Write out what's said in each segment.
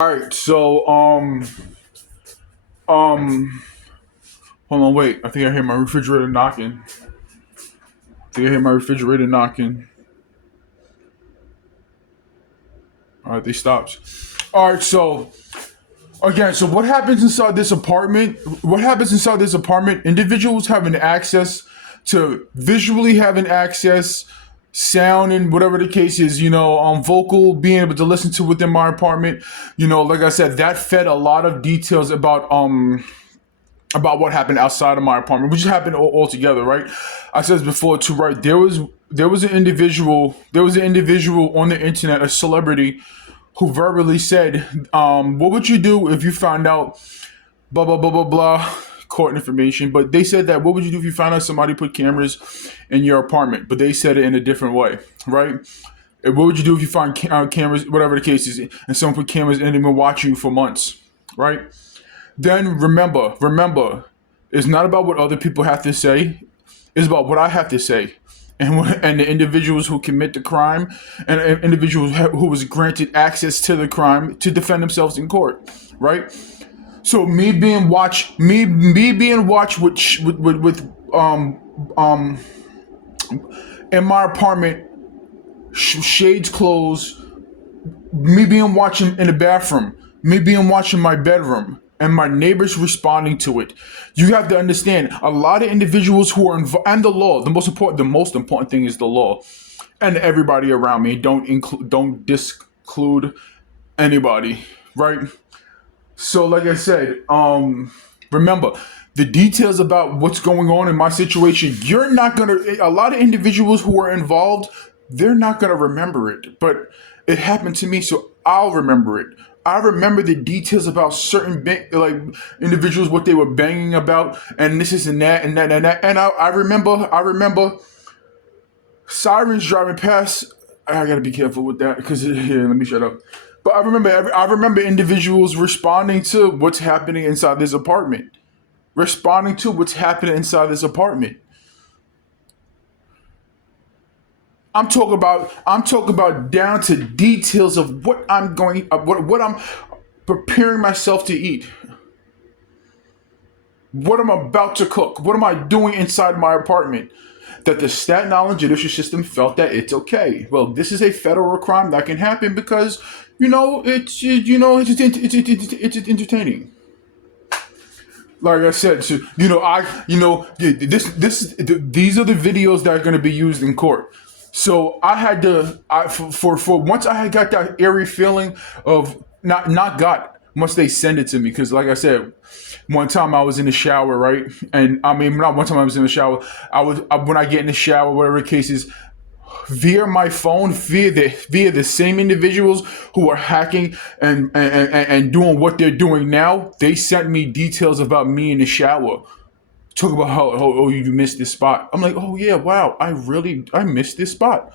All right, so um, hold on, wait. I think I hear my refrigerator knocking. All right, they stopped. All right, so again, so what happens inside this apartment? What happens inside this apartment? Individuals having access to visually having access, sound, and whatever the case is. Vocal being able to listen to within my apartment. Like I said, that fed a lot of details about what happened outside of my apartment, which happened all together, right? I said this before too, right? There was an individual on the internet, a celebrity, who verbally said, "What would you do if you found out blah blah blah blah blah." Court information, but they said that what would you do if you found out somebody put cameras in your apartment? But they said it in a different way, right? And what would you do if you find cameras, whatever the case is, and someone put cameras in and been watching you for months, right? Then remember, it's not about what other people have to say. It's about what I have to say. And the individuals who commit the crime and individuals who was granted access to the crime to defend themselves in court, right? So me being watched with in my apartment, shades closed, me being watching in the bathroom, me being watching my bedroom, and my neighbors responding to it. You have to understand a lot of individuals who are involved, and the law. The most important thing is the law, and everybody around me. Don't disclude anybody, right? So, like I said, remember the details about what's going on in my situation. You're not gonna. A lot of individuals who are involved, they're not gonna remember it, but it happened to me, so I'll remember it. I remember the details about certain like individuals, what they were banging about, and this is and that and that and that. And I remember sirens driving past. I gotta be careful with that because here, let me shut up. But I remember individuals responding to what's happening inside this apartment. Responding to what's happening inside this apartment. I'm talking about down to details of what I'm preparing myself to eat, what I'm about to cook, what am I doing inside my apartment. That the Staten Island judicial system felt that it's okay. Well, this is a federal crime that can happen because it's entertaining. Like I said, so, these are the videos that are going to be used in court. So I had to, for once I had got that eerie feeling of not got once they send it to me, because like I said, one time I was in the shower, right, and I mean not one time I was in the shower. When I get in the shower, whatever the case is, via my phone, via the same individuals who are hacking and doing what they're doing now. They sent me details about me in the shower. Talk about how oh you missed this spot. I'm like, oh yeah, wow, I missed this spot.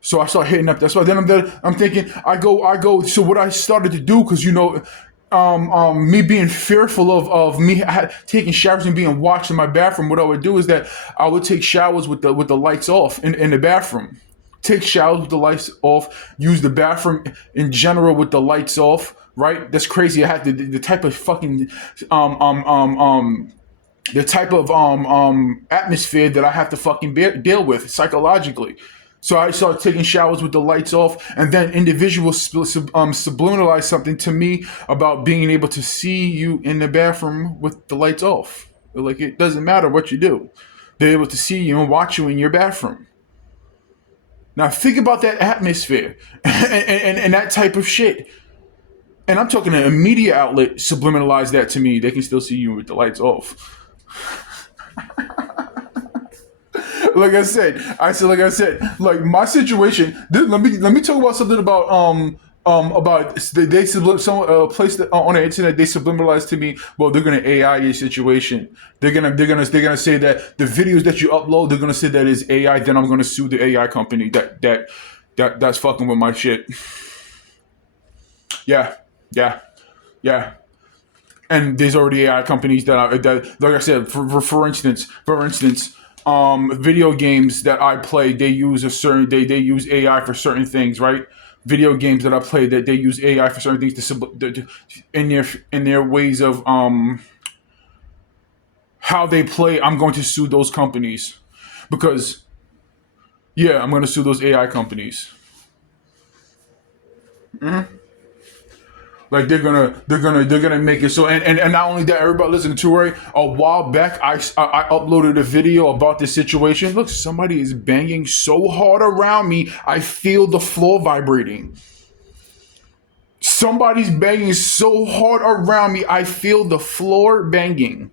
So I start hitting up that spot. Then I'm thinking I go. So what I started to do, because me being fearful of me taking showers and being watched in my bathroom, what I would do is that I would take showers with the lights off in the bathroom. Take showers with the lights off. Use the bathroom in general with the lights off. Right? That's crazy. I had the type of fucking the type of atmosphere that I have to fucking deal with psychologically. So I started taking showers with the lights off, and then individuals subliminalize something to me about being able to see you in the bathroom with the lights off. Like it doesn't matter what you do; they're able to see you and watch you in your bathroom. Now think about that atmosphere and that type of shit. And I'm talking a media outlet subliminalize that to me. They can still see you with the lights off. Like my situation. Let me talk about something about they some place that, on the internet they subliminalized to me. Well, they're gonna AI your situation. They're gonna say that the videos that you upload, they're gonna say that is AI. Then I'm gonna sue the AI company that's fucking with my shit. Yeah, yeah, yeah. And there's already AI companies that like I said, for instance, video games that I play, they use AI for certain things, right? video games that I play that they use AI for certain things in their ways of how they play. I'm going to sue those companies because yeah, I'm going to sue those AI companies. Like they're gonna make it so, and not only that, everybody listening to it. A while back, I uploaded a video about this situation. Look, somebody is banging so hard around me, I feel the floor vibrating. Somebody's banging so hard around me, I feel the floor banging.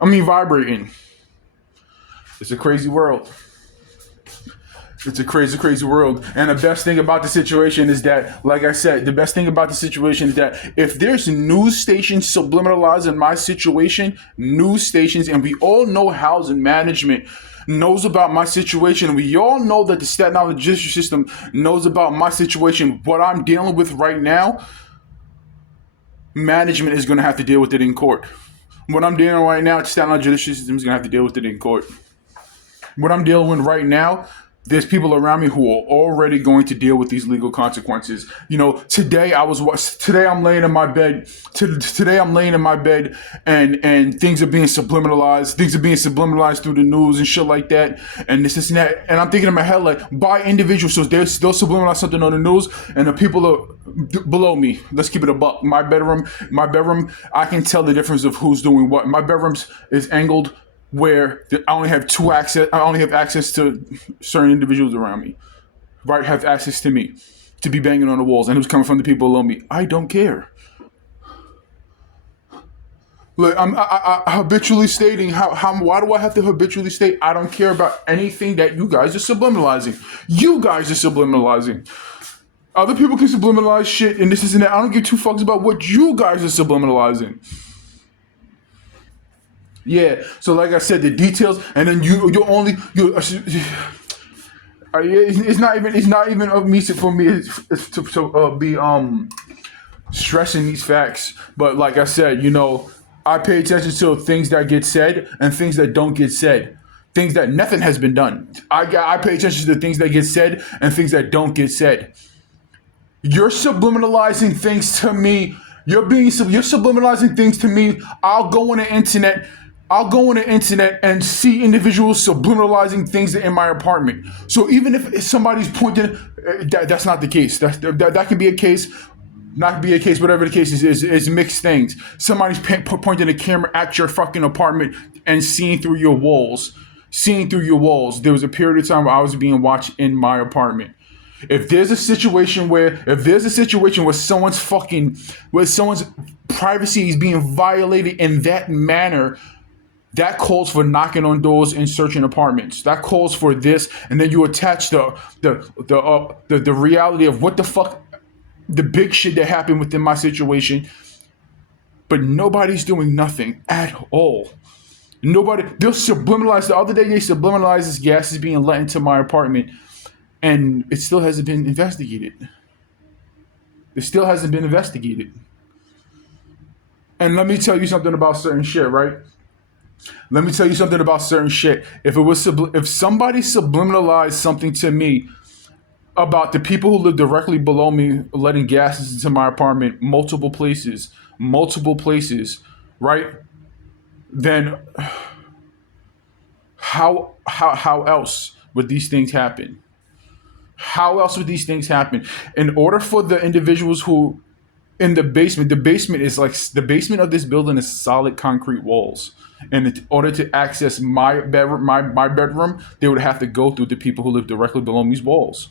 I mean vibrating. It's a crazy world. It's a crazy, crazy world. And the best thing about the situation is that, like I said, the best thing about the situation is that if there's news stations subliminalizing my situation, news stations, and we all know housing management knows about my situation. We all know that the Staten Island judicial system knows about my situation, what I'm dealing with right now. Management is going to have to deal with it in court. What I'm dealing with right now, the Staten Island judicial system is going to have to deal with it in court. What I'm dealing with right now, there's people around me who are already going to deal with these legal consequences. You know, today I'm laying in my bed. Today I'm laying in my bed, and things are being subliminalized. Things are being subliminalized through the news and shit like that. And this and that. And I'm thinking in my head like, by individuals, so they'll subliminalize something on the news, and the people are below me. Let's keep it a buck. My bedroom. I can tell the difference of who's doing what. My bedroom is angled where I only have access to certain individuals around me, right? Have access to me, to be banging on the walls, and it was coming from the people below me. I don't care. Look, I habitually stating why do I have to habitually state I don't care about anything that you guys are subliminalizing? You guys are subliminalizing. Other people can subliminalize shit, and this isn't that. I don't give two fucks about what you guys are subliminalizing. Yeah. So like I said, the details, and then you only you. It's not even of me for me to be stressing these facts. But like I said, I pay attention to things that get said and things that don't get said. Things that nothing has been done. I pay attention to things that get said and things that don't get said. You're subliminalizing things to me. You're subliminalizing things to me. I'll go on the internet and see individuals subliminalizing things in my apartment. So even if somebody's pointing, that's not the case. That can be a case, not be a case. Whatever the case is mixed things. Somebody's pointing a camera at your fucking apartment and seeing through your walls. There was a period of time where I was being watched in my apartment. If there's a situation where someone's privacy is being violated in that manner, that calls for knocking on doors and searching apartments. That calls for this, and then you attach the reality of what the fuck, the big shit that happened within my situation. But nobody's doing nothing at all. They'll subliminalize. The other day they subliminalized this gas is being let into my apartment, and it still hasn't been investigated. And let me tell you something about certain shit, right? If somebody subliminalized something to me about the people who live directly below me letting gases into my apartment, multiple places, right? Then how else would these things happen? In order for the individuals who in the basement of this building is solid concrete walls. And in order to access my bedroom, they would have to go through the people who live directly below these walls.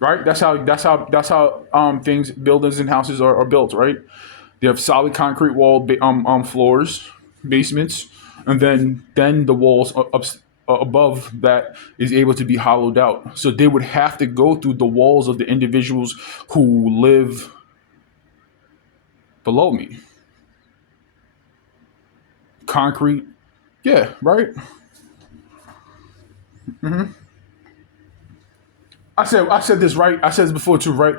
Right? That's how buildings and houses are built, right? They have solid concrete wall floors, basements, and then the walls above that is able to be hollowed out. So they would have to go through the walls of the individuals who live below me. Concrete. Yeah, right? I said this right. I said this before too, right?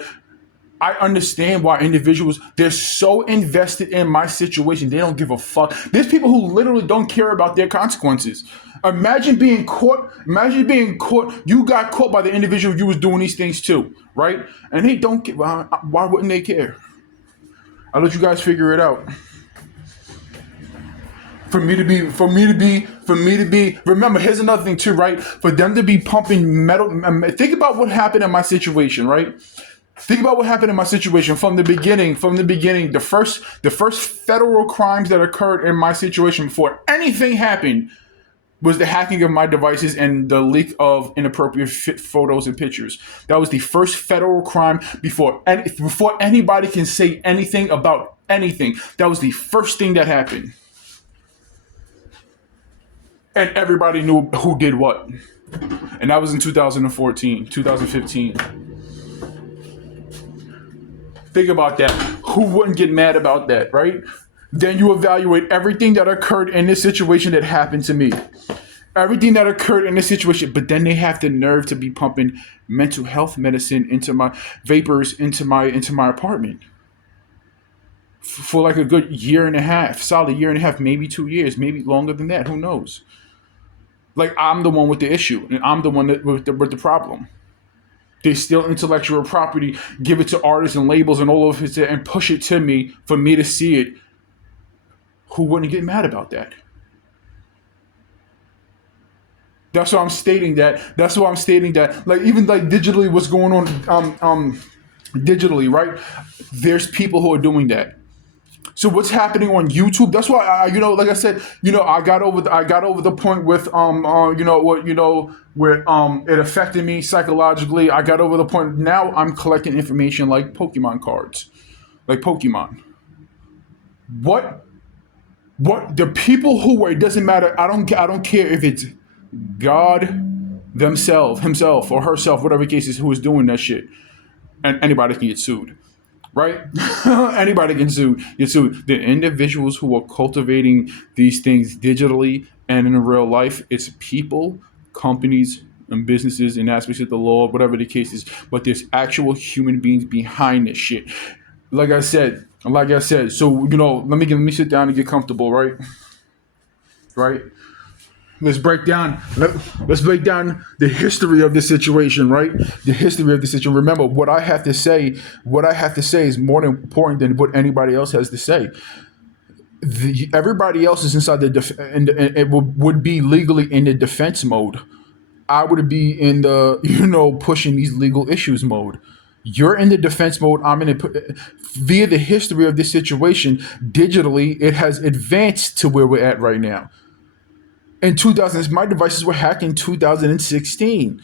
I understand why individuals, they're so invested in my situation, they don't give a fuck. There's people who literally don't care about their consequences. Imagine being caught. Imagine being caught. You got caught by the individual you was doing these things to, right? And they don't care. Why wouldn't they care? I'll let you guys figure it out. For me to be, remember, here's another thing too, right? For them to be pumping metal, think about what happened in my situation, right? Think about what happened in my situation from the beginning, the first federal crimes that occurred in my situation before anything happened was the hacking of my devices and the leak of inappropriate photos and pictures. That was the first federal crime before anybody can say anything about anything. That was the first thing that happened. And everybody knew who did what. And that was in 2014, 2015. Think about that. Who wouldn't get mad about that, right? Then you evaluate everything that occurred in this situation that happened to me. Everything that occurred in this situation, but then they have the nerve to be pumping mental health medicine into my vapors into my apartment for like a good year and a half, solid year and a half, maybe 2 years, maybe longer than that. Who knows? Like I'm the one with the issue, and I'm the one with the problem. They steal intellectual property, give it to artists and labels and all of it, and push it to me for me to see it. Who wouldn't get mad about that? That's why I'm stating that. That's why I'm stating that. Like even like digitally, what's going on? Digitally, right? There's people who are doing that. So what's happening on YouTube? That's why like I said, I got over the point with where it affected me psychologically. I got over the point. Now I'm collecting information like Pokemon cards, like Pokemon. What the people who were? It doesn't matter. I don't care if it's God themselves, himself or herself, whatever the case is, who is doing that shit, and anybody can get sued, right? Anybody can get sued. The individuals who are cultivating these things digitally and in real life, it's people, companies, and businesses and aspects of the law, whatever the case is. But there's actual human beings behind this shit. Like I said. So let me sit down and get comfortable, right? Right. Let's break down the history of this situation, right? The history of the situation. Remember, what I have to say is more important than what anybody else has to say. Everybody else is inside and it would be legally in the defense mode. I would be in the pushing these legal issues mode. You're in the defense mode. I'm in it. Via the history of this situation, digitally, it has advanced to where we're at right now. In 2000, my devices were hacked in 2016.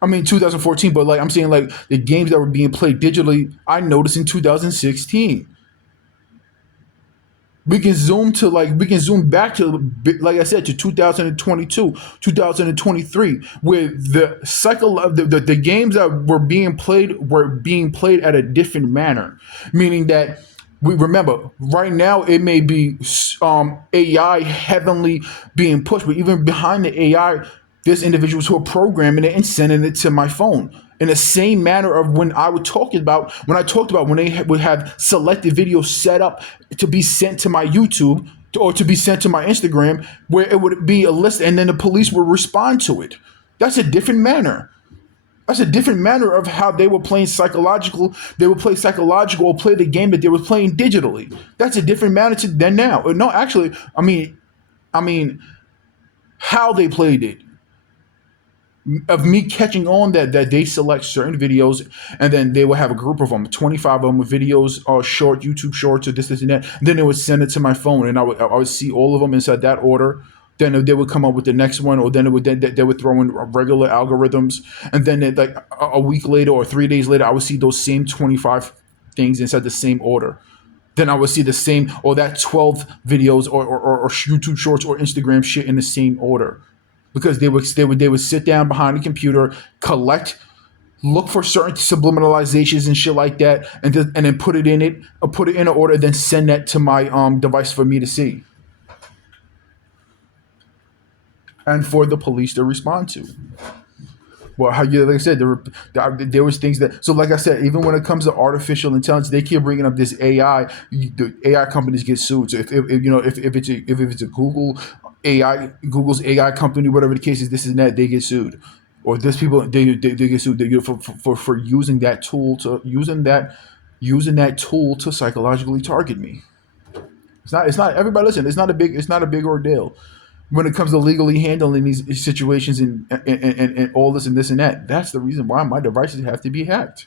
I mean 2014, but like I'm saying, like the games that were being played digitally, I noticed in 2016. We can zoom back to, like I said, to 2022, 2023, where the games that were being played at a different manner, meaning that we remember right now it may be AI heavily being pushed, but even behind the AI, there's individuals who are programming it and sending it to my phone. In the same manner of when I talked about when they would have selected videos set up to be sent to my YouTube or to be sent to my Instagram, where it would be a list and then the police would respond to it. That's a different manner. That's a different manner of how they were playing psychological. They would play psychological or play the game that they were playing digitally. That's a different manner than now. No, actually, I mean, how they played it, of me catching on that they select certain videos and then they will have a group of them, 25 of them with videos or short YouTube shorts or this and that. Then they would send it to my phone and I would see all of them inside that order. Then they would come up with the next one, or then they would throw in regular algorithms, and then like a week later or 3 days later, I would see those same 25 things inside the same order. Then I would see the same or that 12 videos or YouTube shorts or Instagram shit in the same order, because they would sit down behind the computer, look for certain subliminalizations and shit like that, and then put it in an order, then send that to my device for me to see and for the police to respond to. Well, how you like I said, there was things that. So, like I said, even when it comes to artificial intelligence, they keep bringing up this AI. The AI companies get sued. So, if it's a Google AI, Google's AI company, whatever the case is, this and that, they get sued, or this people they get sued for using that tool to using that tool to psychologically target me. It's not everybody. Listen, it's not a big ordeal when it comes to legally handling these situations and all this and this and that. That's the reason why my devices have to be hacked.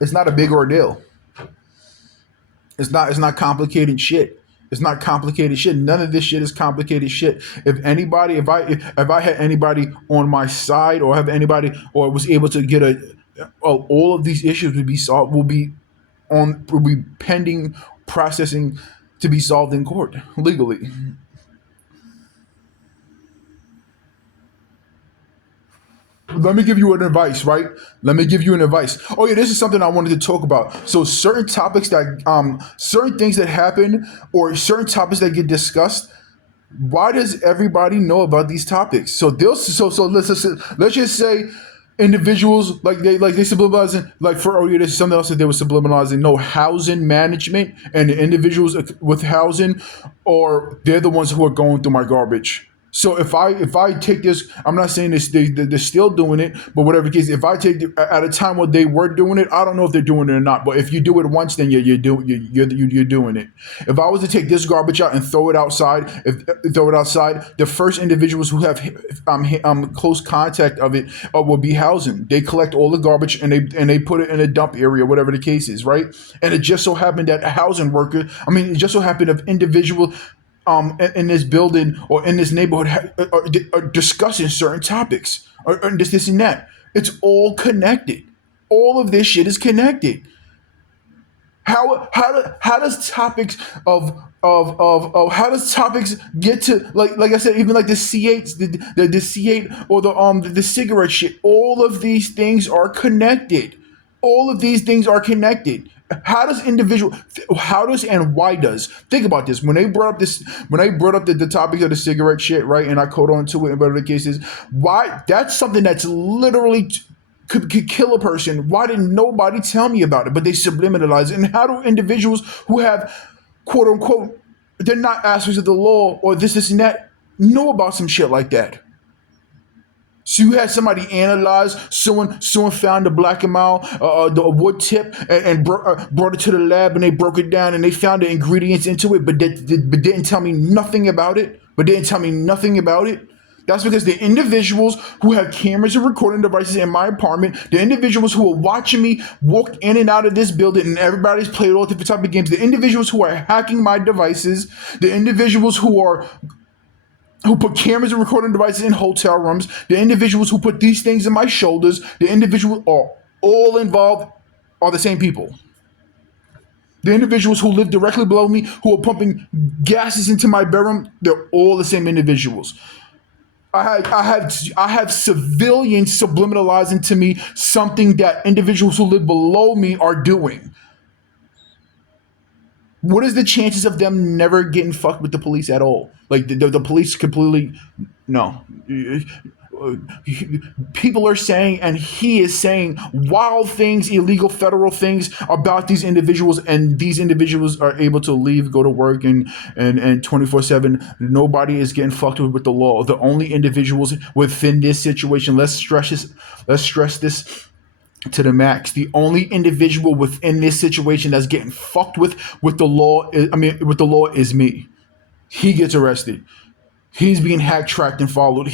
It's not a big ordeal. It's not complicated shit. It's not complicated shit. None of this shit is complicated shit. If I had anybody on my side or have anybody or was able to get all of these issues would be solved will be pending processing to be solved in court legally. Let me give you an advice, right? Let me give you an advice. Oh yeah, this is something I wanted to talk about. So certain things that happen or certain topics that get discussed, why does everybody know about these topics? So they'll so let's just say individuals like they subliminalizing like for oh yeah, this is something else that they were subliminalizing no housing management and the individuals with housing, or they're the ones who are going through my garbage. So if I take this, I'm not saying this they're still doing it, but whatever the case, if I take at a time when they were doing it, I don't know if they're doing it or not. But if you do it once, then you're doing it. If I was to take this garbage out and throw it outside, if throw it outside, the first individuals who have close contact of it will be housing. They collect all the garbage and they put it in a dump area, whatever the case is, right? And it just so happened that a housing worker, I mean, it just so happened of individual in this building or in this neighborhood are discussing certain topics or this and that. It's all connected. All of this shit is connected. How does topics of how does topics get to like I said, even like the C8 the C8 or the cigarette shit, all of these things are connected. All of these things are connected. How does and why does think about this when they brought up the topic of the cigarette shit, right, and I code on to it and whatever the case is, why that's something that's literally could kill a person. Why didn't nobody tell me about it? But they subliminalize it. And how do individuals who have quote unquote they're not aspects of the law or this and that know about some shit like that? So you had somebody analyze, someone found the black and mild, the wood tip, and brought it to the lab, and they broke it down, and they found the ingredients into it, but didn't tell me nothing about it. But didn't tell me nothing about it. That's because the individuals who have cameras and recording devices in my apartment, the individuals who are watching me walk in and out of this building, and everybody's played all different type of games, the individuals who are hacking my devices, the individuals who put cameras and recording devices in hotel rooms, the individuals who put these things in my shoulders, the individuals are all involved are the same people. The individuals who live directly below me, who are pumping gases into my bedroom, they're all the same individuals. I have civilians subliminalizing to me something that individuals who live below me are doing. What is the chances of them never getting fucked with the police at all? Like the police completely no. People are saying, and he is saying wild things, illegal federal things about these individuals, and these individuals are able to leave, go to work, and 24/7. Nobody is getting fucked with the law. The only individuals within this situation. Let's stress this. Let's stress this to the max. The only individual within this situation that's getting fucked with the law with the law is me. He gets arrested. He's being hack tracked and followed.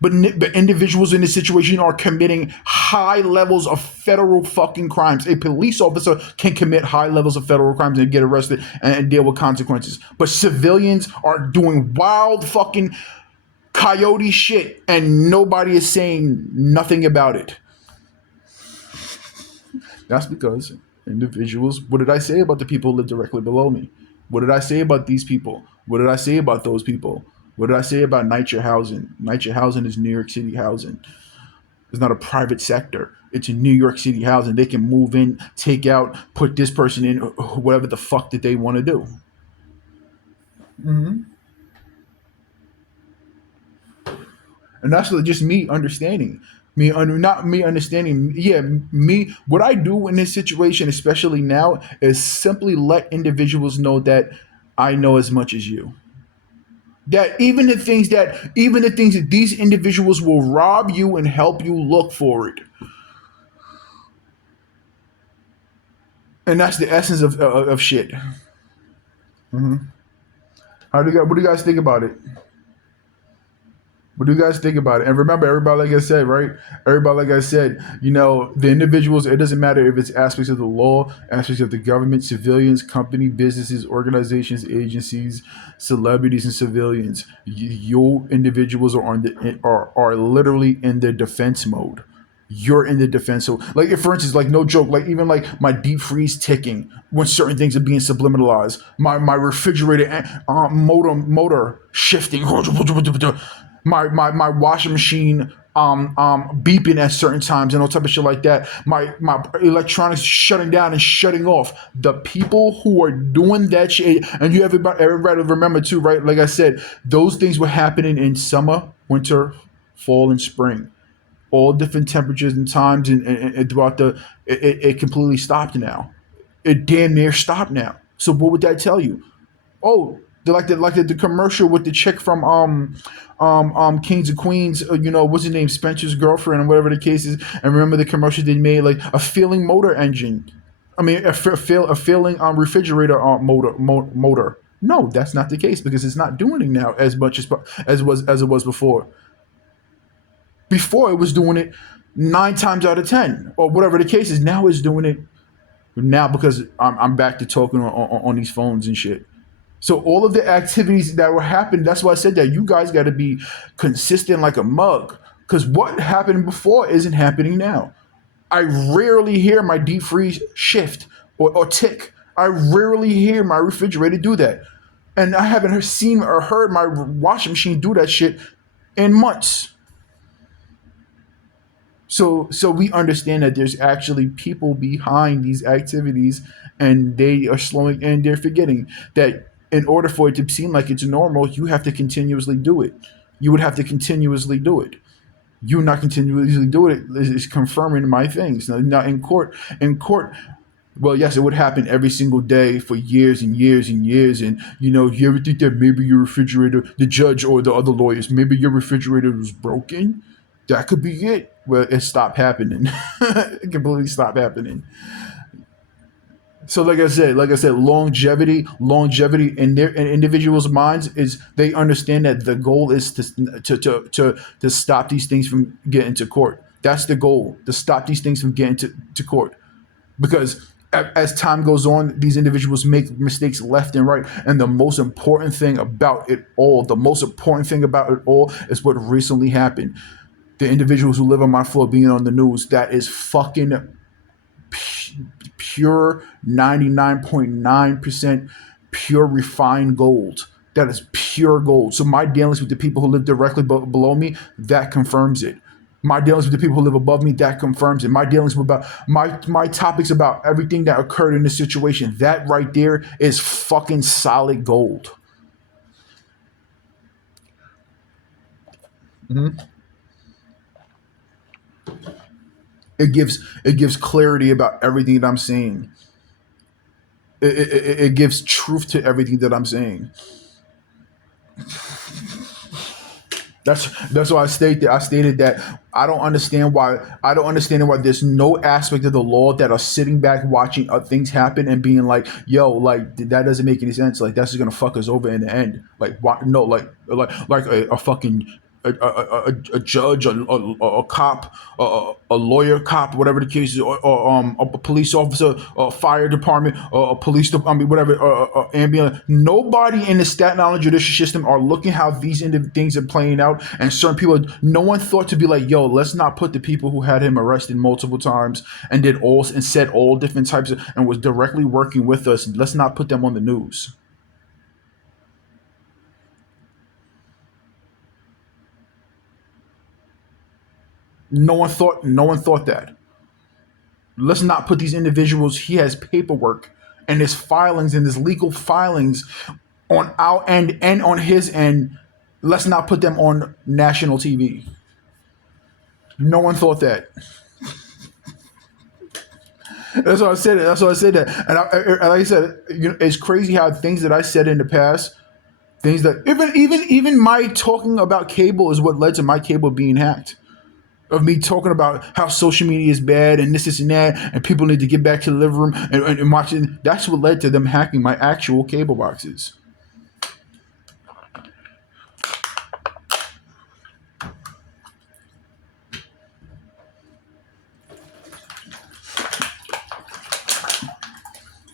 But individuals in this situation are committing high levels of federal fucking crimes. A police officer can commit high levels of federal crimes and get arrested and deal with consequences. But civilians are doing wild fucking coyote shit and nobody is saying nothing about it. That's because individuals, what did I say about the people who live directly below me? What did I say about these people? What did I say about those people? What did I say about NYCHA housing? NYCHA housing is New York City housing. It's not a private sector. it's a New York City housing. They can move in, take out, put this person in, whatever the fuck that they want to do. And that's just me understanding. Not me understanding. Yeah, me. What I do in this situation, especially now, is simply let individuals know that I know as much as you. That even the things that these individuals will rob you and help you look for it. And that's the essence of shit. What do you guys think about it? What do you guys think about it? And remember, everybody, like I said, right? Everybody, like I said, the individuals, it doesn't matter if it's aspects of the law, aspects of the government, civilians, company, businesses, organizations, agencies, celebrities, and civilians. You individuals are are literally in the defense mode. You're in the defense. So, like, if, for instance, like, no joke, like, even like my deep freeze ticking when certain things are being subliminalized, my refrigerator motor shifting, my washing machine beeping at certain times and all type of shit like that. My electronics shutting down and shutting off. The people who are doing that shit, and everybody remember too, right? Like I said, those things were happening in summer, winter, fall, and spring, all different temperatures and times, and throughout it completely stopped now. It damn near stopped now. So what would that tell you? Oh, the commercial with the chick from Kings of Queens, what's his name, Spencer's girlfriend, or whatever the case is. And remember the commercial they made, like a failing motor engine. I mean, a failing refrigerator motor. No, that's not the case because it's not doing it now as much as it was before. Before it was doing it 9 times out of 10, or whatever the case is. Now it's doing it now because I'm back to talking on these phones and shit. So all of the activities that were happening, that's why I said that you guys got to be consistent like a mug. Because what happened before isn't happening now. I rarely hear my deep freeze shift or tick. I rarely hear my refrigerator do that. And I haven't seen or heard my washing machine do that shit in months. So we understand that there's actually people behind these activities, and they are slowing and they're forgetting that in order for it to seem like it's normal, you have to continuously do it. You would have to continuously do it. You not continuously do it is confirming my things. Now in court, well, yes, it would happen every single day for years and years and years. And you ever think that maybe your refrigerator, the judge or the other lawyers, maybe your refrigerator was broken? That could be it. Well, it stopped happening. It completely stopped happening. So, like I said, longevity in their in individuals' minds is they understand that the goal is to stop these things from getting to court. That's the goal, to stop these things from getting to court. Because as time goes on, these individuals make mistakes left and right. And the most important thing about it all is what recently happened. The individuals who live on my floor being on the news, that is fucking pure 99.9% pure refined gold. That is pure gold. So my dealings with the people who live directly below me, that confirms it. My dealings with the people who live above me, that confirms it. My dealings with about my topics about everything that occurred in this situation, that right there is fucking solid gold. It gives clarity about everything that I'm saying. It gives truth to everything that I'm saying. That's why I stated that I don't understand why there's no aspect of the law that are sitting back watching things happen and being like, yo, like that doesn't make any sense. Like that's just gonna fuck us over in the end. Like what? No, like a fucking a judge, a cop, a lawyer, cop, whatever the case is, or a police officer, a fire department, a I mean, whatever, ambulance. Nobody in the Staten Island judicial system are looking how these things are playing out, and certain people. No one thought to be like, yo, let's not put the people who had him arrested multiple times and said all different types of and was directly working with us. Let's not put them on the news. No one thought. No one thought that. Let's not put these individuals. He has paperwork and his filings and his legal filings on our end and on his end. Let's not put them on national TV. No one thought that. That's why I said it. That's why I said that. Like I said, it's crazy how things that I said in the past, things that even my talking about cable is what led to my cable being hacked. Of me talking about how social media is bad and this and that, and people need to get back to the living room and watching. That's what led to them hacking my actual cable boxes.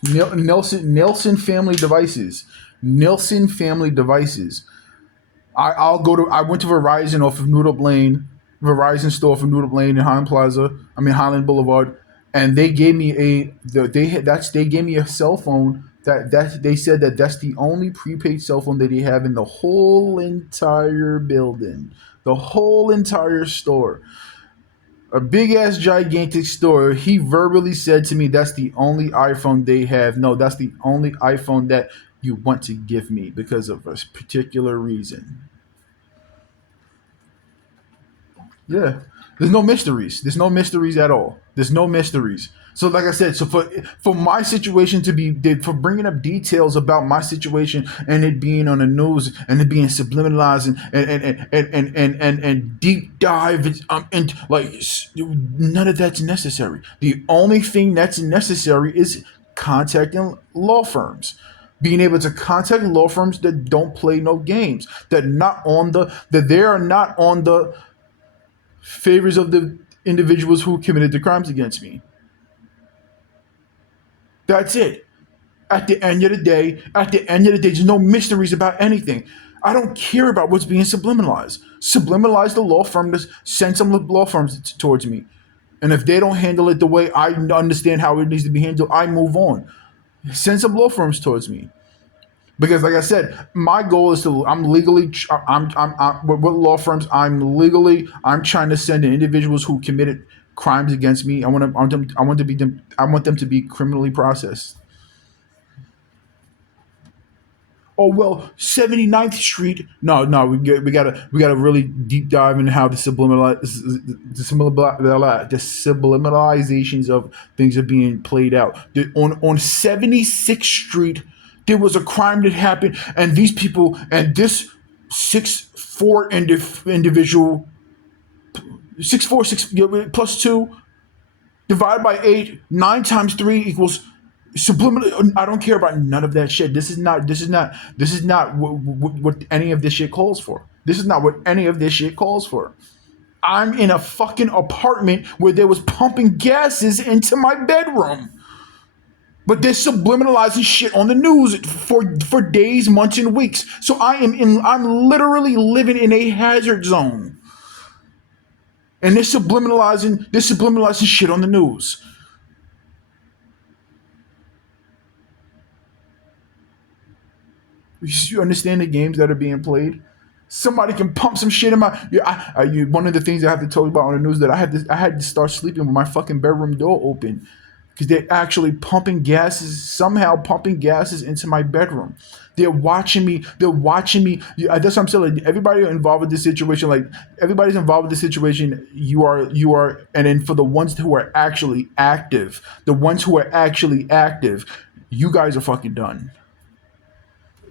Nelson Family Devices. Nelson Family Devices. I'll go to. I went to Verizon off of Noodle Lane, Verizon store off of Noodle Lane in Highland Plaza. I mean Highland Boulevard, and they gave me they gave me a cell phone that they said that that's the only prepaid cell phone that they have in the whole entire building, the whole entire store. A big ass gigantic store. He verbally said to me, "That's the only iPhone they have. No, that's the only iPhone that you want to give me because of a particular reason." Yeah. There's no mysteries. There's no mysteries at all. There's no mysteries. So, like I said, so for my situation to be for bringing up details about my situation and it being on the news and it being subliminalized and deep dive and like none of that's necessary. The only thing that's necessary is contacting law firms, being able to contact law firms that don't play no games, that they are not on the favors of the individuals who committed the crimes against me. That's it. At the end of the day, there's no mysteries about anything. I don't care about what's being subliminalized. Subliminalize the law firm to send some law firms towards me. And if they don't handle it the way I understand how it needs to be handled, I move on. Send some law firms towards me. Because, like I said, my goal is to. I'm legally. I'm with law firms. I'm trying to send in individuals who committed crimes against me. I want them to be criminally processed. Oh well, 79th Street. No, no, we gotta really deep dive into how the subliminalizations of things are being played out. On 76th Street, there was a crime that happened, and these people and this 6'4" individual, 6'4", plus two divided by eight, 9 times 3 equals subliminal. I don't care about none of that shit. This is not what any of this shit calls for. This is not what any of this shit calls for. I'm in a fucking apartment where there was pumping gases into my bedroom. But they're subliminalizing shit on the news for days, months, and weeks. So I'm literally living in a hazard zone. And they're subliminalizing shit on the news. You understand the games that are being played? Somebody can pump some shit in my. Yeah, one of the things I have to talk about on the news that I had to start sleeping with my fucking bedroom door open because they're actually pumping gases, somehow pumping gases into my bedroom. They're watching me. They're watching me. Yeah, that's what I'm saying. Like, everybody involved with this situation, like everybody's involved with this situation. You are, and then for the ones who are actually active, you guys are fucking done.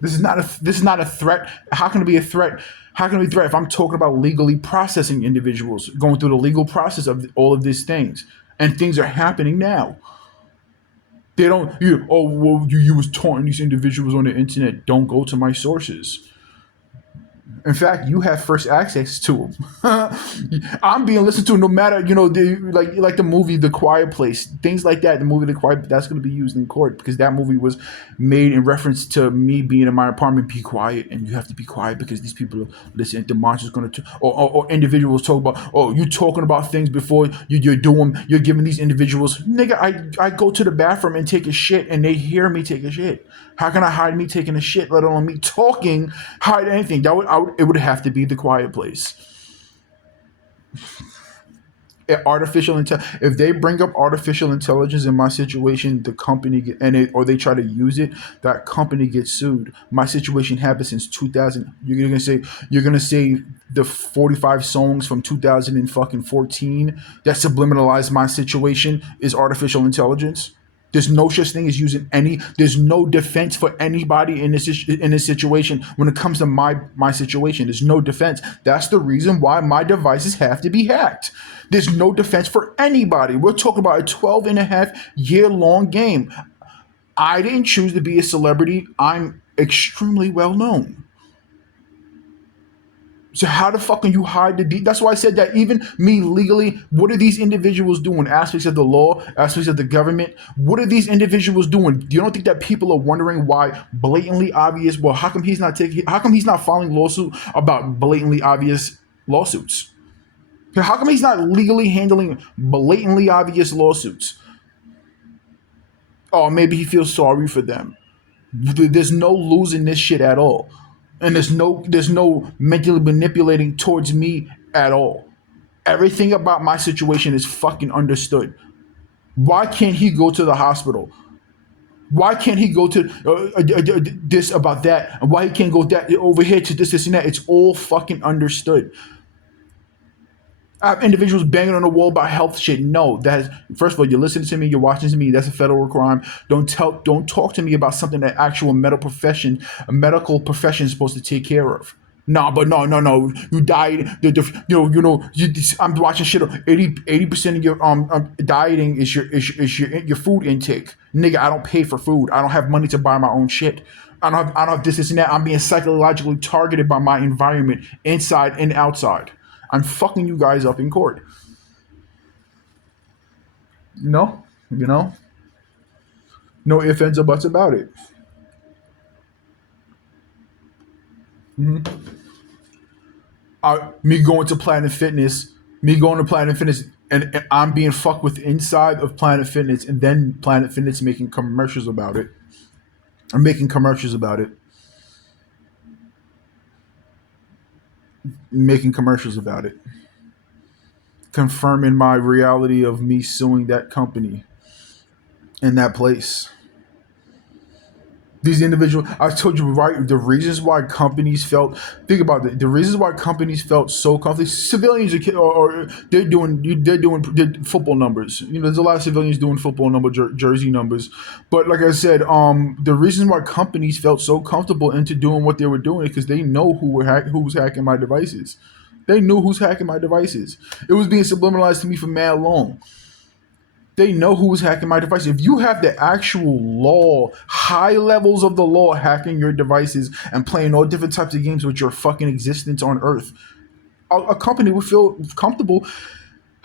This is not a threat. How can it be a threat? How can it be a threat if I'm talking about legally processing individuals, going through the legal process of all of these things, and things are happening now? They don't. Oh well, you was taunting these individuals on the internet. Don't go to my sources. In fact, you have first access to them. I'm being listened to no matter like the movie The Quiet Place, things like that. The movie The Quiet, that's going to be used in court because that movie was made in reference to me being in my apartment. Be quiet, and you have to be quiet because these people listen. The monster's going to or individuals talk about, oh, you talking about things before you're giving these individuals, nigga. I go to the bathroom and take a shit, and they hear me take a shit. How can I hide me taking a shit, let alone me talking, hide anything? It would have to be The Quiet Place. artificial intelligence. If they bring up artificial intelligence in my situation, the company or they try to use it, that company gets sued. My situation happened since 2000. You're gonna say the 45 songs from 2014 that subliminalized my situation is artificial intelligence. There's no such thing as using any. There's no defense for anybody in this situation when it comes to my situation. There's no defense. That's the reason why my devices have to be hacked. There's no defense for anybody. We're talking about a 12 and a half year long game. I didn't choose to be a celebrity. I'm extremely well known. So how the fuck can you hide the That's why I said that even me legally, what are these individuals doing? Aspects of the law, aspects of the government. What are these individuals doing? You don't think that people are wondering why blatantly obvious? Well, how come he's not filing lawsuit about blatantly obvious lawsuits? How come he's not legally handling blatantly obvious lawsuits? Oh, maybe he feels sorry for them. There's no losing this shit at all. And there's no mentally manipulating towards me at all. Everything about my situation is fucking understood. Why can't he go to the hospital? Why can't he go to this about that? And why he can't go that over here to this and that? It's all fucking understood. I have individuals banging on the wall about health shit. No, that is, first of all, you're listening to me, you're watching to me. That's a federal crime. Don't talk to me about something that a medical profession is supposed to take care of. Nah, but no. You died. I'm watching shit. 80% of your dieting is your food intake. Nigga, I don't pay for food. I don't have money to buy my own shit. I don't have this and that. I'm being psychologically targeted by my environment, inside and outside. I'm fucking you guys up in court. No, no ifs, ands, or buts about it. Me going to Planet Fitness, and I'm being fucked with inside of Planet Fitness, and then Planet Fitness making commercials about it. I'm making commercials about it. Making commercials about it. Confirming my reality of me suing that company in that place. These individuals, I told you, right, the reasons why companies felt, think about it, the reasons why companies felt so comfortable. Civilians or they're doing football numbers. There's a lot of civilians doing football number jersey numbers. But like I said, the reason why companies felt so comfortable into doing what they were doing because they know who was hacking my devices. They knew who's hacking my devices. It was being subliminalized to me for mad long. They know who was hacking my device. If you have the actual law, high levels of the law hacking your devices and playing all different types of games with your fucking existence on Earth, a company would feel comfortable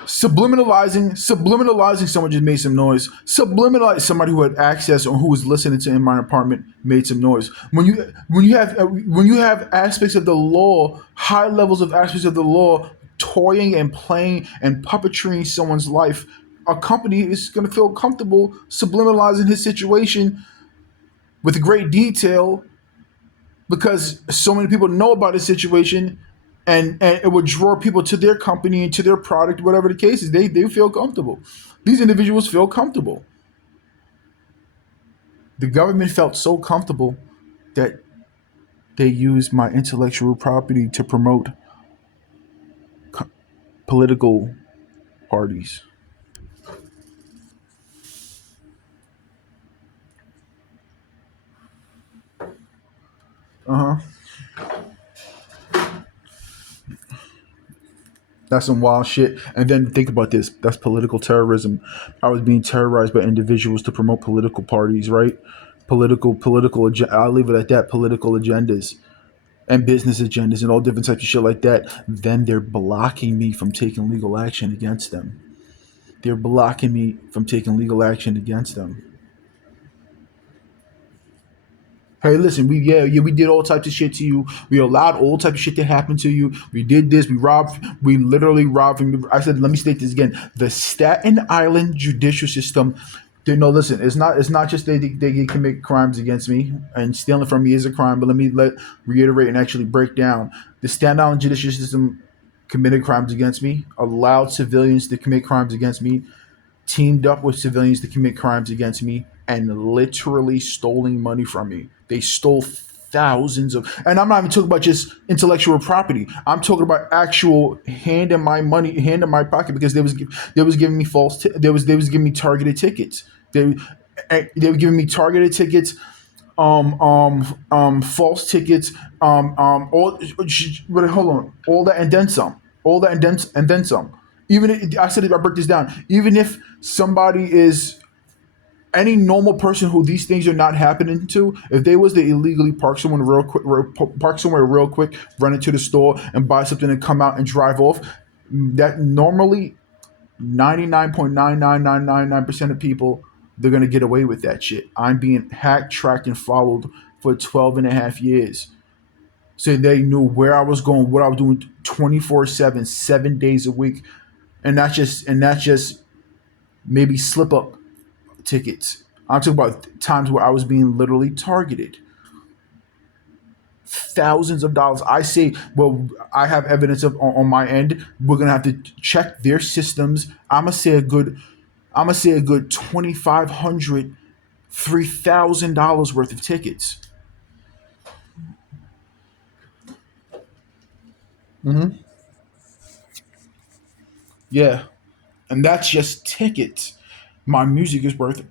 subliminalizing someone just made some noise. Subliminalize somebody who had access or who was listening to in my apartment made some noise. When you have aspects of the law, high levels of aspects of the law, toying and playing and puppeteering someone's life, a company is going to feel comfortable subliminalizing his situation with great detail because so many people know about his situation and it would draw people to their company and to their product, whatever the case is. They feel comfortable. These individuals feel comfortable. The government felt so comfortable that they used my intellectual property to promote political parties. Uh huh. That's some wild shit. And then think about this. That's political terrorism. I was being terrorized by individuals to promote political parties, right? I'll leave it at that. Political agendas and business agendas and all different types of shit like that. Then they're blocking me from taking legal action against them. They're blocking me from taking legal action against them. Hey, listen, we did all types of shit to you. We allowed all types of shit to happen to you. We did this. We literally robbed. I said, let me state this again. The Staten Island judicial system. No, listen, it's not just they commit crimes against me, and stealing from me is a crime. But let me reiterate and actually break down the Staten Island judicial system. committed crimes against me, allowed civilians to commit crimes against me, teamed up with civilians to commit crimes against me, and literally stolen money from me. They stole thousands of, and I'm not even talking about just intellectual property. I'm talking about actual hand in my money, hand in my pocket, because they was giving me they was giving me targeted tickets. They were giving me targeted tickets, false tickets, all. But hold on, all that and then some, all that and then some. Even if, I said if I break this down, even if somebody is any normal person who these things are not happening to, if they was to illegally park somewhere real quick, run into the store and buy something and come out and drive off, that normally 99.99999% of people, they're going to get away with that shit. I'm being hacked, tracked, and followed for 12 and a half years. So they knew where I was going, what I was doing 24/7, 7 days a week. And that's just maybe slip up tickets. I'm talking about times where I was being literally targeted. Thousands of dollars. I say, well, I have evidence of on my end. We're gonna have to check their systems. I'm gonna say a good 2,500, $3,000 worth of tickets. Yeah, and that's just tickets. My music is worth.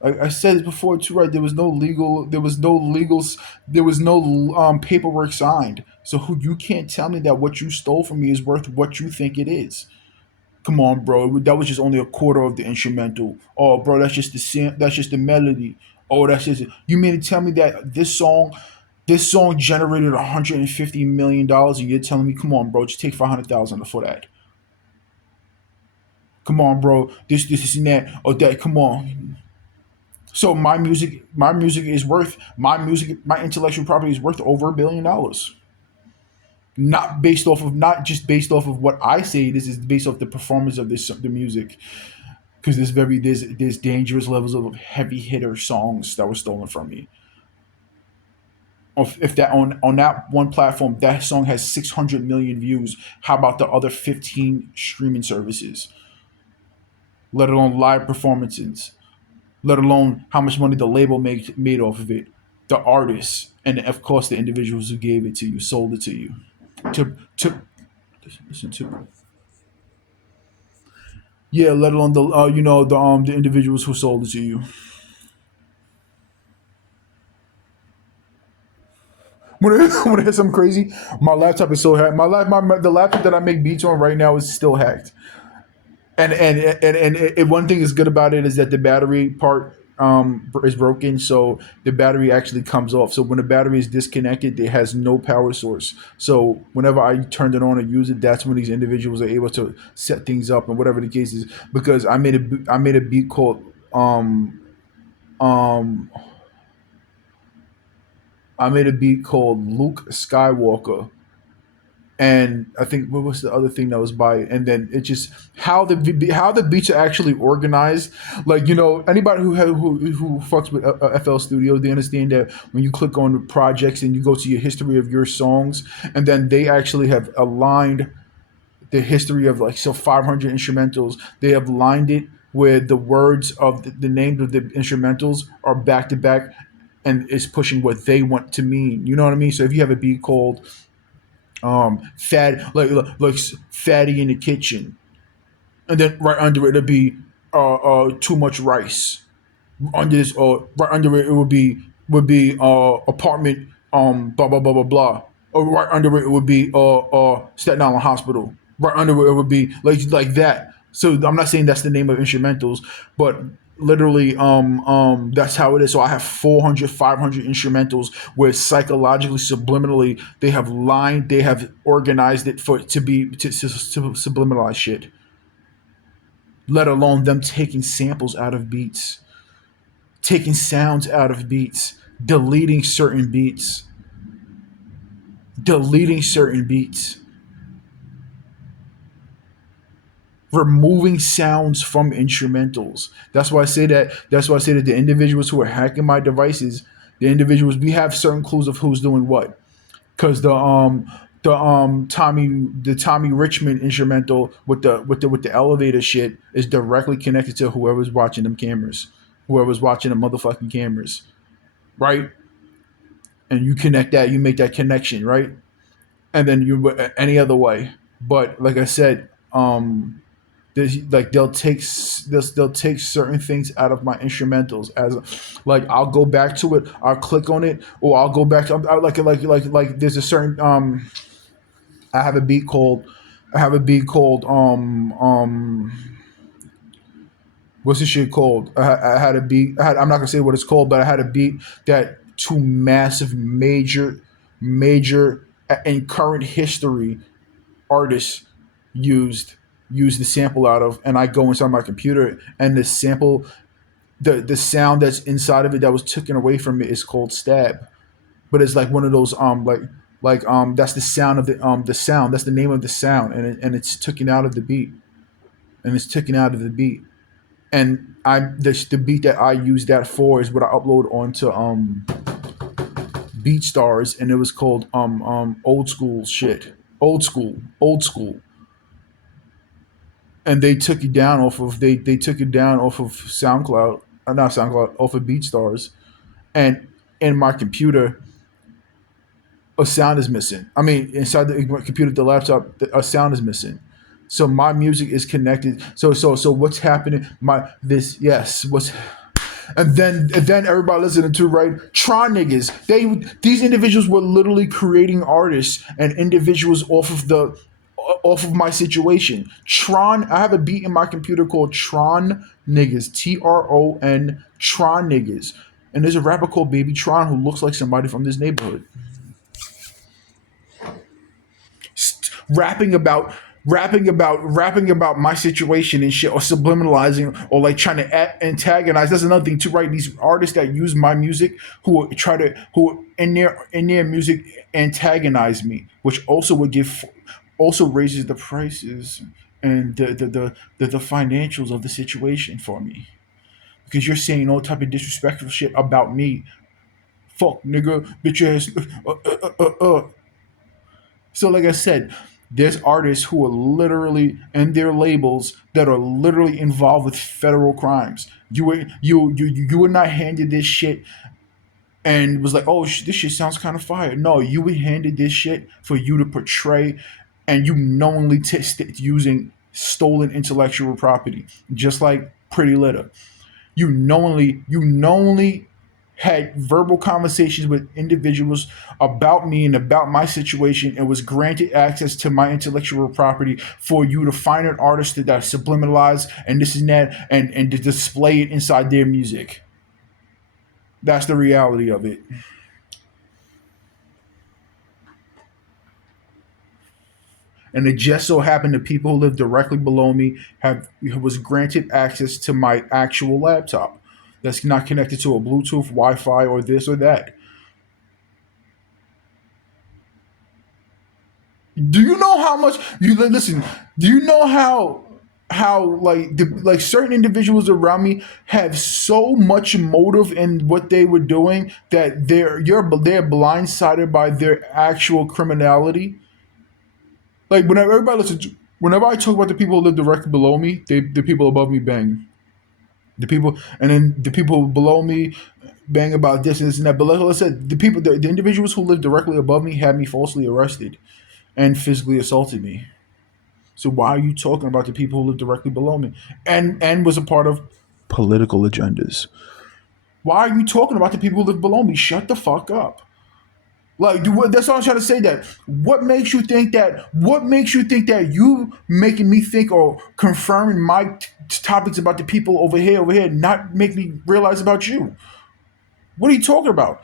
I said it before too, right? There was no legal. There was no legals. There was no paperwork signed. So who you can't tell me that what you stole from me is worth what you think it is. Come on, bro. That was just only a quarter of the instrumental. Oh, bro, that's just that's just the melody. Oh, that's just it. You mean to tell me that this song generated $150 million, and you're telling me, come on, bro, just take 500,000 for that. Come on, bro. This and that or that. Come on. So my intellectual property is worth over $1 billion. Not just based off of what I say. This is based off the performance of the music. Because there's dangerous levels of heavy hitter songs that were stolen from me. If that on that one platform, that song has 600 million views. How about the other 15 streaming services? Let alone live performances. Let alone how much money the label made off of it, the artists, and of course the individuals who gave it to you, sold it to you. To listen to, yeah. Let alone the individuals who sold it to you. When I hear something crazy, my laptop is so hacked. The laptop that I make beats on right now is still hacked. And one thing is good about it is that the battery part is broken, so the battery actually comes off. So when the battery is disconnected, it has no power source. So whenever I turn it on and use it, that's when these individuals are able to set things up and whatever the case is. Because I made a beat called um I made a beat called Luke Skywalker, and I think what was the other thing that was by it? And then it just how the beats are actually organized. Like anybody who fucks with FL Studios, they understand that when you click on the projects and you go to your history of your songs, and then they actually have aligned the history of like 500 instrumentals. They have lined it where the words of the names of the instrumentals are back to back, and it's pushing what they want to mean. You know what I mean? So if you have a beat called fat like fatty in the kitchen, and then right under it it'll be too much rice. Under this, right under it, it would be apartment, blah blah blah blah blah. Or right under it, it would be Staten Island Hospital. Right under it, it would be like that. So I'm not saying that's the name of instrumentals, but literally that's how it is. So I have 400, 500 instrumentals where psychologically, subliminally, they have organized it for it to be to subliminalize shit. Let alone them taking samples out of beats, taking sounds out of beats, deleting certain beats, deleting certain beats, removing sounds from instrumentals. That's why I say that the individuals who are hacking my devices, the individuals we have certain clues of who's doing what. Because the Tommy Richmond instrumental with the elevator shit is directly connected to whoever's watching them cameras, whoever's watching the motherfucking cameras, right? And you connect that, you make that connection, right? And then you any other way. But like I said, like they'll take certain things out of my instrumentals as like I'll go back to it, I'll click on it, or I'll go back to like there's a certain I have a beat called I have a beat called what's this shit called? I had a beat. I'm not gonna say what it's called, but I had a beat that two massive, major in current history artists used used the sample out of, and I go inside my computer, and the sample, the sound that's inside of it that was taken away from it is called stab. But it's like one of those that's the sound of the sound. That's the name of the sound, and it's taken out of the beat, and it's taken out of the beat. And the beat that I use that for is what I upload onto BeatStars, and it was called old school shit, old school, and they took it down off of SoundCloud, not SoundCloud, off of BeatStars, and in my computer a sound is missing. I mean, inside the computer, the laptop, a sound is missing. So my music is connected. So what's happening? My this yes what's and then everybody listening to right Tron niggas. These individuals were literally creating artists and individuals off of my situation. Tron. I have a beat in my computer called Tron niggas. Tron niggas. And there's a rapper called Baby Tron who looks like somebody from this neighborhood. Rapping about rapping about my situation and shit, or subliminalizing, or like trying to antagonize. That's another thing too, right? These artists that use my music who in their music antagonize me, which also would give also raises the prices and the financials of the situation for me, because you're saying all type of disrespectful shit about me. Fuck nigga, bitch ass. So, like I said, there's artists who are literally and their labels that are literally involved with federal crimes. You were not handed this shit and was like, oh, this shit sounds kind of fire. No, you were handed this shit for you to portray, and you knowingly using stolen intellectual property, just like Pretty Litter. You knowingly had verbal conversations with individuals about me and about my situation, and was granted access to my intellectual property for you to find an artist that subliminalize and this and that, and to display it inside their music. That's the reality of it. And it just so happened the people who live directly below me have was granted access to my actual laptop that's not connected to a Bluetooth, Wi-Fi, or this or that. Do you know how much you listen? Do you know how like certain individuals around me have so much motive in what they were doing that they're blindsided by their actual criminality? Like whenever I talk about the people who live directly below me, the people above me bang. And then the people below me bang about this and this and that. But like I said, the individuals who live directly above me had me falsely arrested and physically assaulted me. So why are you talking about the people who live directly below me and was a part of political agendas? Why are you talking about the people who live below me? Shut the fuck up. Like that's all I'm trying to say. That what makes you think that? What makes you think that you making me think or confirming my topics about the people over here, not make me realize about you? What are you talking about?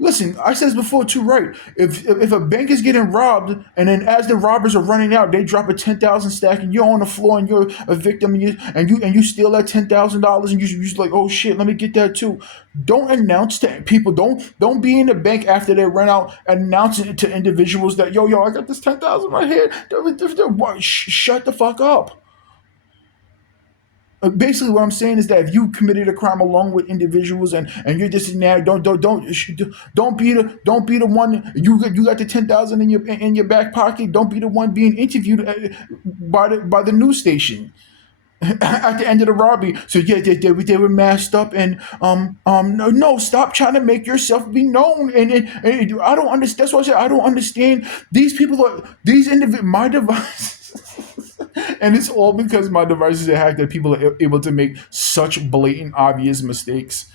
Listen, I said this before too, right? If a bank is getting robbed, and then as the robbers are running out, they drop a 10,000 stack, and you're on the floor, and you're a victim, and you steal that $10,000, and you just like, oh shit, let me get that too. Don't announce to people. Don't be in the bank after they run out, announcing it to individuals that yo, I got this 10,000 right here. Shut the fuck up. Basically what I'm saying is that if you committed a crime along with individuals and you're just in there, don't be the one. You got the 10,000 in your back pocket. Don't be the one being interviewed by the news station at the end of the robbery. So yeah, they were masked up and no, stop trying to make yourself be known. And I don't understand. That's why I said I don't understand these people are these my device. And it's all because my devices are hacked that people are able to make such blatant, obvious mistakes.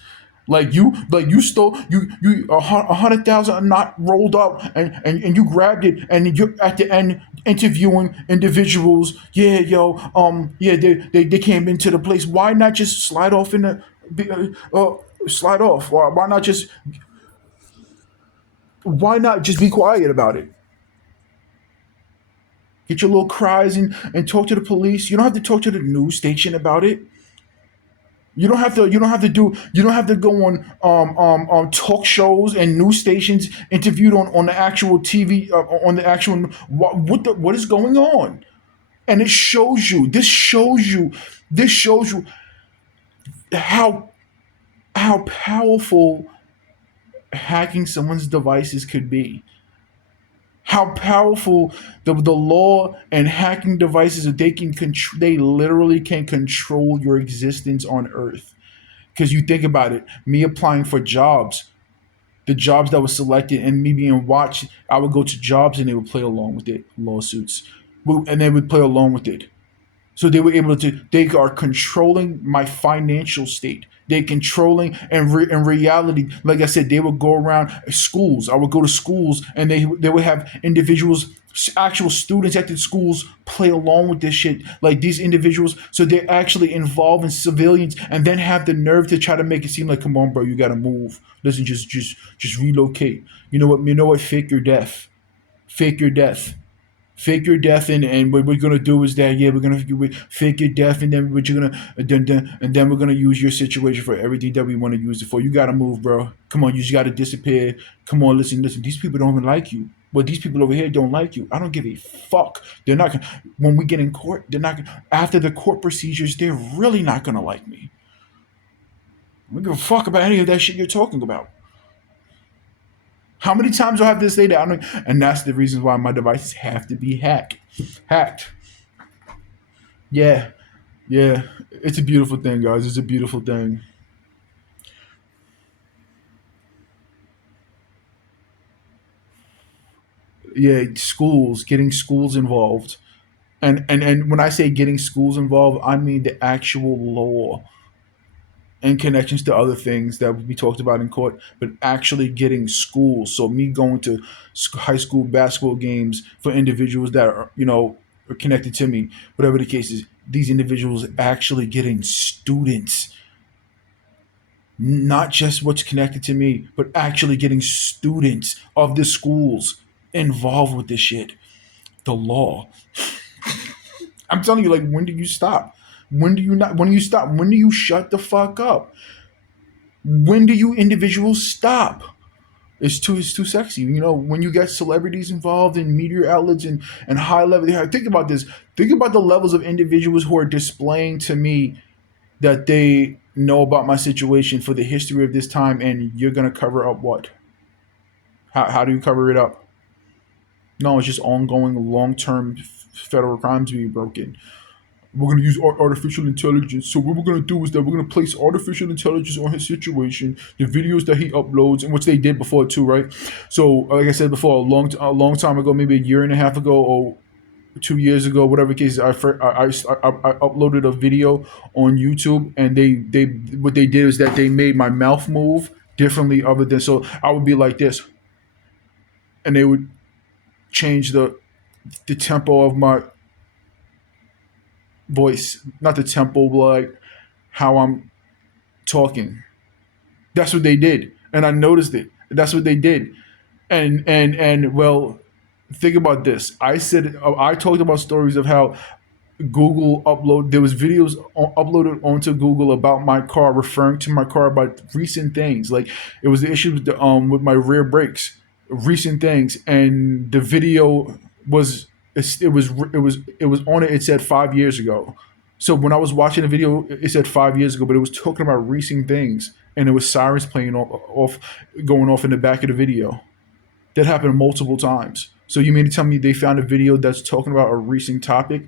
Like you stole you 100,000 not rolled up and you grabbed it and you're at the end interviewing individuals. Yeah, yo, yeah, they came into the place. Why not just slide off in the slide off? Why not just be quiet about it? Get your little cries and talk to the police. You don't have to talk to the news station about it. You don't have to go on talk shows and news stations interviewed on the actual TV on the actual what is going on. And it shows you this shows you how powerful hacking someone's devices could be. How powerful the law and hacking devices that they literally can control your existence on earth. Because you think about it, me applying for jobs, the jobs that were selected, and me being watched, I would go to jobs and they would play along with it, lawsuits, and they would play along with it. So they were able to. They are controlling my financial state. They're controlling, and in reality, like I said, they would go around schools. I would go to schools, and they would have individuals, actual students at the schools, play along with this shit. Like these individuals, so they're actually involved in civilians, and then have the nerve to try to make it seem like, come on, bro, you got to move. Listen, just relocate. You know what? You know what? Fake your death. Fake your death. Fake your death, and what we're gonna do is that, yeah, we're gonna fake your death, and then what you're gonna and then we're gonna use your situation for everything that we want to use it for. You gotta move, bro. Come on, you just gotta disappear. Come on, listen. These people don't even like you. But these people over here don't like you. I don't give a fuck. They're not gonna. When we get in court, they're not gonna. After the court procedures, they're really not gonna like me. I don't give a fuck about any of that shit you're talking about. How many times do I have to say that? I don't, and that's the reason why my devices have to be hacked. Yeah, yeah. It's a beautiful thing, guys. It's a beautiful thing. Yeah, schools, getting schools involved. And when I say getting schools involved, I mean the actual law and connections to other things that we talked about in court, but actually getting schools. So me going to high school basketball games for individuals that are connected to me, whatever the case is. These individuals actually getting students, not just what's connected to me, but actually getting students of the schools involved with this shit. The law. I'm telling you, like, when do you stop? When do you not? When do you stop? When do you shut the fuck up? When do you individuals stop? It's too sexy. When you get celebrities involved in media outlets and high level. Think about this. Think about the levels of individuals who are displaying to me that they know about my situation for the history of this time, and you're gonna cover up what? How do you cover it up? No, it's just ongoing long term federal crimes being broken. We're going to use artificial intelligence. So what we're going to do is that we're going to place artificial intelligence on his situation, the videos that he uploads, and which they did before too, right? So like I said before, a long time ago, maybe a year and a half ago, or 2 years ago, whatever case, I uploaded a video on YouTube, and they what they did is that they made my mouth move differently, other than, so I would be like this, and they would change the tempo of my voice, not the tempo, but like how I'm talking. That's what they did, and I noticed it. That's what they did, and well, think about this. I talked about stories of how Google upload. There was videos uploaded onto Google about my car, referring to my car about recent things. Like it was the issue with my rear brakes, recent things, and the video was it was on it. It said 5 years ago. So when I was watching the video, it said 5 years ago, but it was talking about recent things, and it was sirens playing going off in the back of the video. That happened multiple times. So you mean to tell me they found a video that's talking about a recent topic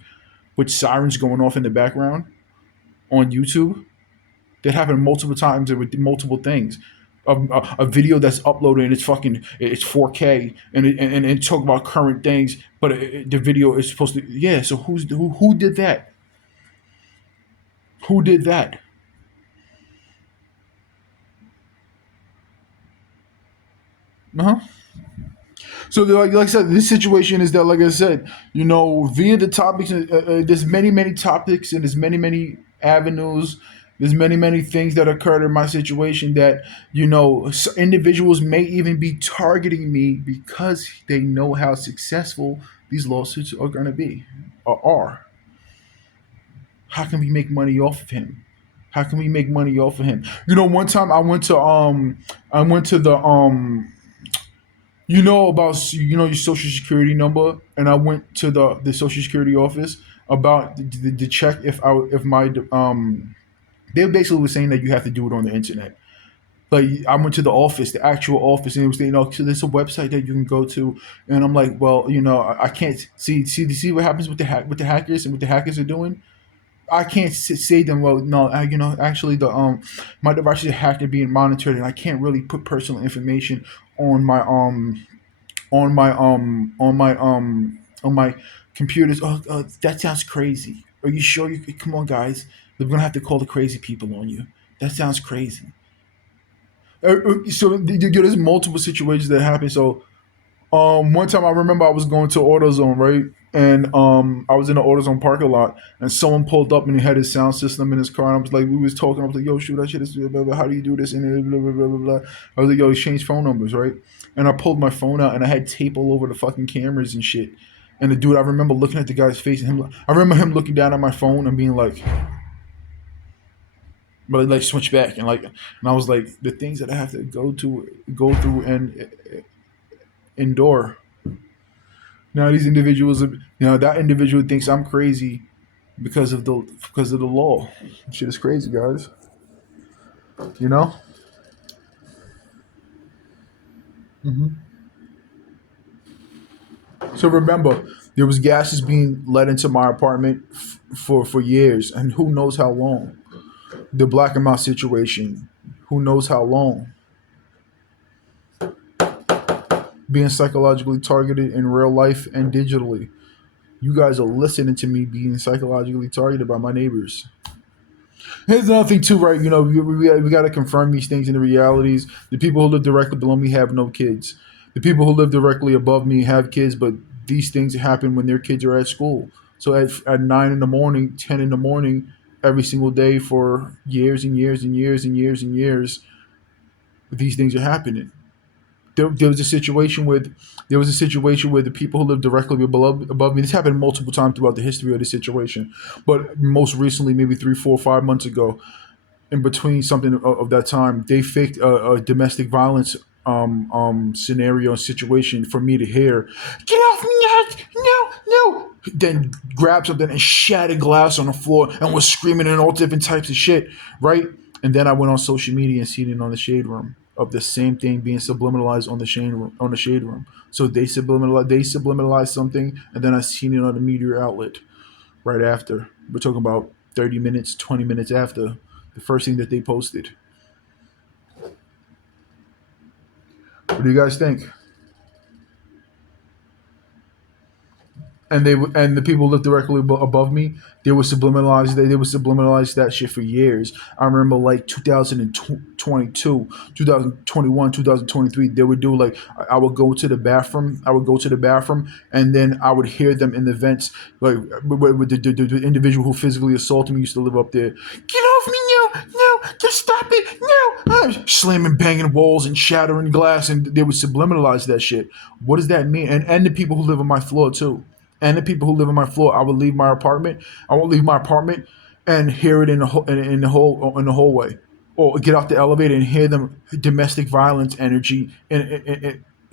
with sirens going off in the background on YouTube? That happened multiple times and with multiple things. A video that's uploaded and it's 4K and talk about current things, but the video is supposed to, yeah. So who did that? Who did that? Uh huh. So like I said, this situation is that, like I said, via the topics, there's many topics and there's many avenues. There's many things that occurred in my situation that individuals may even be targeting me because they know how successful these lawsuits are going to be or are. How can we make money off of him? How can we make money off of him? One time I went to the about your social security number, and I went to the social security office about the check if my they basically were saying that you have to do it on the internet. Like, I went to the office, the actual office, and it was saying, so there's a website that you can go to, and I'm like, well, I can't see what happens with the hackers and what the hackers are doing. I can't say them. Well, no, actually, the my devices are hacked and being monitored, and I can't really put personal information on my on my computers. Oh, that sounds crazy. Are you sure? Come on, guys. We're gonna have to call the crazy people on you. That sounds crazy. So there's multiple situations that happen. So one time I remember I was going to AutoZone, right? And I was in the AutoZone parking lot, and someone pulled up and he had his sound system in his car. And I was like, we was talking. I was like, yo, shoot, that shit is blah, blah, blah. How do you do this? And blah, blah, blah, blah, blah. I was like, yo, exchange phone numbers, right? And I pulled my phone out and I had tape all over the fucking cameras and shit. And the dude, I remember looking at the guy's face, and I remember him looking down at my phone and being like, but like switch back and I was like, the things that I have to go through and endure. Now these individuals, that individual thinks I'm crazy because of the law. Shit is crazy, guys. You know. So remember, there was gases being let into my apartment for years, and who knows how long. The black and white situation, who knows how long. Being psychologically targeted in real life and digitally. You guys are listening to me being psychologically targeted by my neighbors. Here's another thing too, right? We got to confirm these things in the realities. The people who live directly below me have no kids. The people who live directly above me have kids, but these things happen when their kids are at school. So at 9 in the morning, 10 in the morning, every single day for years and years and years and years and years, these things are happening. There was a situation where the people who live directly above me. This happened multiple times throughout the history of the situation, but most recently, maybe 3, 4, 5 months ago, in between something of that time, they faked a domestic violence scenario and situation for me to hear. Get off me! No! Then grabbed something and shattered glass on the floor and was screaming and all different types of shit, right? And then I went on social media and seen it on the shade room of the same thing being subliminalized on the shade room. So they subliminalized something, and then I seen it on the media outlet right after. We're talking about 30 minutes, 20 minutes after the first thing that they posted. What do you guys think? And the people who lived directly above me, they would subliminalize that shit for years. I remember like 2022, 2021, 2023, they would do like, I would go to the bathroom, and then I would hear them in the vents, like with the individual who physically assaulted me used to live up there. Get off me now! No, just stop it! No! Slamming, banging walls and shattering glass, and they would subliminalize that shit. What does that mean? And the people who live on my floor too, and the people who live on my floor. I would leave my apartment. I won't leave my apartment and hear it in the hallway, or get off the elevator and hear them domestic violence energy.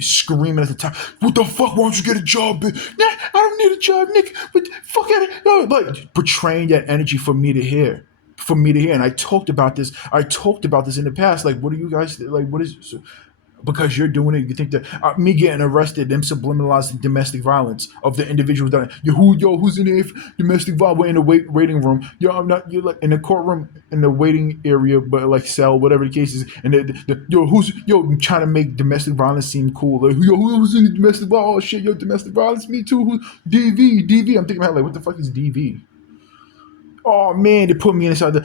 screaming at the top, "What the fuck? Why don't you get a job? Nah, I don't need a job, Nick. But fuck it, like portraying that energy for me to hear, And I talked about this. In the past. Like, what are you guys like? What is because you're doing it? You think that me getting arrested, them subliminalizing domestic violence of the individuals that who's in here for domestic violence? We're in the waiting room. Yo, I'm not. You're like in the courtroom in the waiting area, but like cell, whatever the case is. And who's trying to make domestic violence seem cool? Like, who's in the domestic violence? Oh shit, domestic violence. Me too. Who DV? I'm thinking about like, what the fuck is DV? Oh man, they put me inside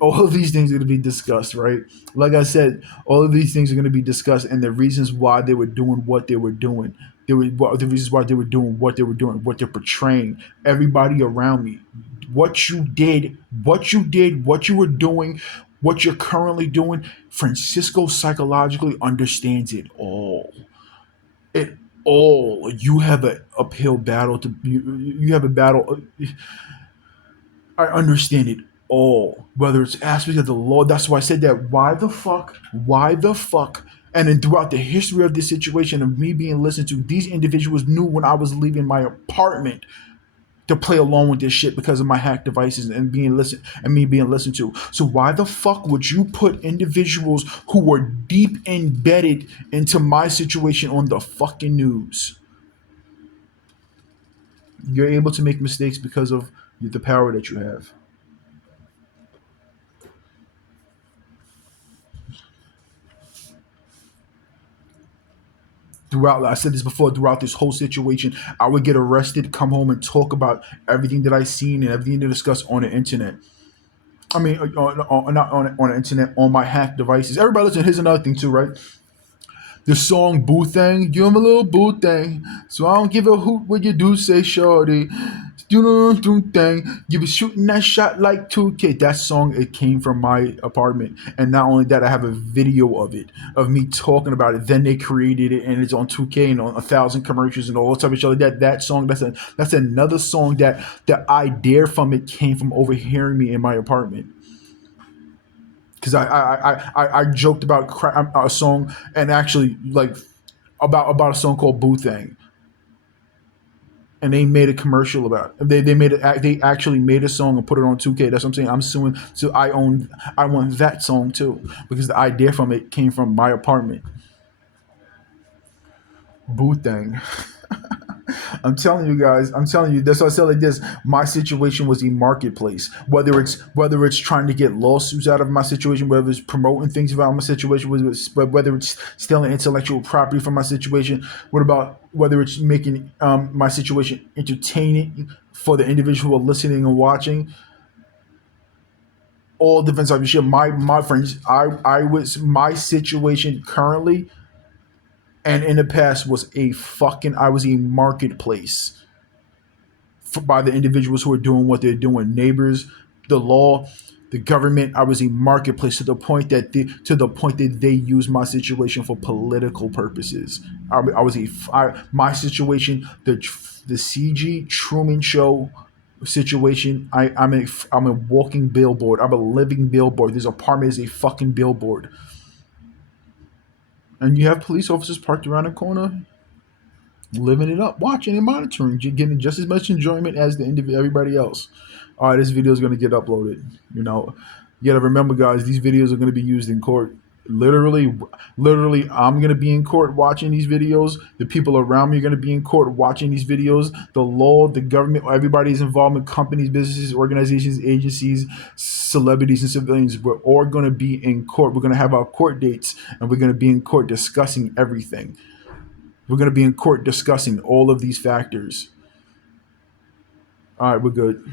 all of these things are going to be discussed, right? Like I said, all of these things are going to be discussed, and the reasons why they were doing what they were doing. The reasons why they were doing what they were doing, what they're portraying. Everybody around me, what you did, what you were doing, what you're currently doing. Francisco psychologically understands it all. It all. You have an uphill battle to. You have a battle. I understand it all, whether it's aspects of the law. That's why I said that. Why the fuck? Why the fuck? And then throughout the history of this situation of me being listened to, these individuals knew when I was leaving my apartment to play along with this shit because of my hack devices and me being listened to. So why the fuck would you put individuals who were deep embedded into my situation on the fucking news? You're able to make mistakes because of the power that you have. Throughout, I said this before, throughout this whole situation, I would get arrested, come home and talk about everything that I seen and everything to discuss on the internet. I mean, not on the internet, on my hack devices. Everybody listen, here's another thing too, right? The song Boo Thang, you I'm a little boo thing. So I don't give a hoot what you do, say shorty. You know do thing. You be shooting that shot like 2K. That song, it came from my apartment. And not only that, I have a video of it, of me talking about it. Then they created it and it's on 2K and on 1,000 commercials and all type of shit like that. That song, that's another song that the idea from it came from overhearing me in my apartment. Because I joked about a song and actually like about a song called Boo Thang, and they made a commercial about it. They actually made a song and put it on 2K. That's what I'm saying. I'm suing, so I want that song too because the idea from it came from my apartment. Boo Thang. I'm telling you guys. I'm telling you. That's what I said. Like this, my situation was a marketplace. Whether it's trying to get lawsuits out of my situation, whether it's promoting things about my situation, whether it's stealing intellectual property from my situation. What about whether it's making my situation entertaining for the individual listening and watching? All different types of shit. My friends, I was my situation currently and in the past was I was a marketplace by the individuals who are doing what they're doing, neighbors, the law, the government. I was a marketplace to the point that they use my situation for political purposes. I was my situation, the CG Truman Show situation. I'm a walking billboard. I'm a living billboard. This apartment is a fucking billboard. And you have police officers parked around the corner living it up, watching and monitoring, getting just as much enjoyment as everybody else. All right, this video is going to get uploaded. You got to remember, guys, these videos are going to be used in court. Literally, I'm going to be in court watching these videos. The people around me are going to be in court watching these videos. The law, the government, everybody's involved in companies, businesses, organizations, agencies, celebrities, and civilians. We're all going to be in court. We're going to have our court dates, and we're going to be in court discussing everything. We're going to be in court discussing all of these factors. All right, we're good.